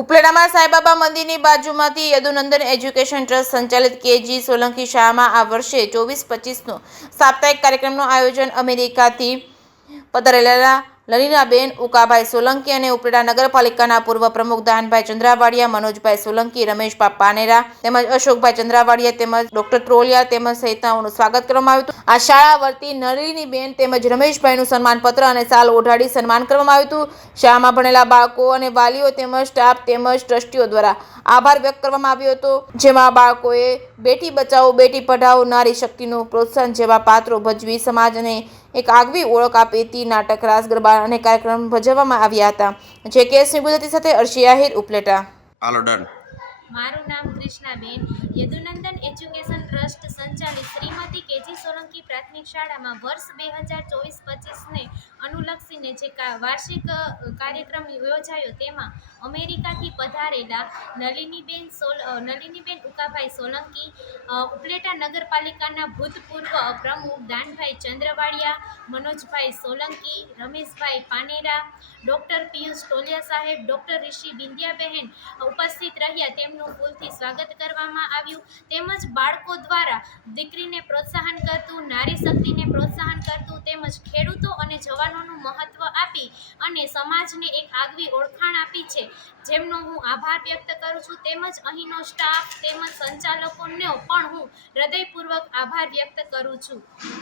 ઉપલેટામાં સાંઈબાબા મંદિરની બાજુમાંથી Yadunandan education trust સંચાલિત KG Solanki શાળામાં આ વર્ષે 24-25નો સાપ્તાહિક કાર્યક્રમનું આયોજન અમેરિકાથી પધારેલા લલીનાબેન ઉકાભાઈ સોલંકી અને ઉપલેટા નગરપાલિકાના પૂર્વ પ્રમુખ દાનભાઈ ચંદ્રાવાડિયા, મનોજભાઈ સોલંકી, રમેશભાઈ પાનેરા તેમજ અશોકભાઈ ચંદ્રાવાડિયા તેમજ ડોક્ટર ત્રોલિયા તેમજ સહિતનાઓનું સ્વાગત કરવામાં આવ્યું હતું। આ શાળા વતી નલિનીબેન તેમજ રમેશભાઈનું સન્માનપત્ર અને શાલ ઓઢાડી સન્માન કરવામાં આવ્યું હતું। શાળામાં ભણેલા બાળકો અને વાલીઓ તેમજ સ્ટાફ તેમજ ટ્રસ્ટીઓ દ્વારા આભાર વ્યક્ત કરવામાં આવ્યો હતો, જેમાં બાળકોએ બેટી બચાવો બેટી પઢાઓ, નારી શક્તિનું પ્રોત્સાહન જેવા પાત્રો ભજવી સમાજને એક આગવી ઓળખ આપી નાટક, રાસ ગરબા અને કાર્યક્રમ ભજવવામાં આવ્યા હતા। જે કેસની ગુજરાતી સાથે અર્શી આહિર, ઉપલેટા। મારું નામ કૃષ્ણાબેન, યદુનંદન એજ્યુકેશન ટ્રસ્ટ સંચાલિત શ્રીમતી કેજી સોલંકી પ્રાથમિક શાળામાં વર્ષ 2024-25ને અનુલક્ષીને જે વાર્ષિક કાર્યક્રમ યોજાયો તેમાં અમેરિકાથી પધારેલા નલિનીબેન ઉકાભાઈ સોલંકી, ઉપલેટા નગરપાલિકાના ભૂતપૂર્વ પ્રમુખ દાનભાઈ ચંદ્રવાડિયા, મનોજભાઈ સોલંકી, રમેશભાઈ પાનેરા, ડૉક્ટર પિયુષ ટોલિયા સાહેબ, ડૉક્ટર ઋષિ બિંદિયાબહેન ઉપસ્થિત રહ્યા તેમનું ફૂલથી સ્વાગત કરવામાં આવ્યું। તેમજ બાળકો દ્વારા દીકરીને પ્રોત્સાહન કરતું, નારી શક્તિને પ્રોત્સાહન કરતું તેમજ ખેડૂતો અને જવાનોનું મહત્ત્વ આપી અને સમાજને એક આગવી ઓળખાણ આપી છે, જેમનો હું આભાર વ્યક્ત કરું છું। તેમજ અહીંનો સ્ટાફ તેમજ સંચાલકોનો પણ હું હૃદયપૂર્વક આભાર વ્યક્ત કરું છું।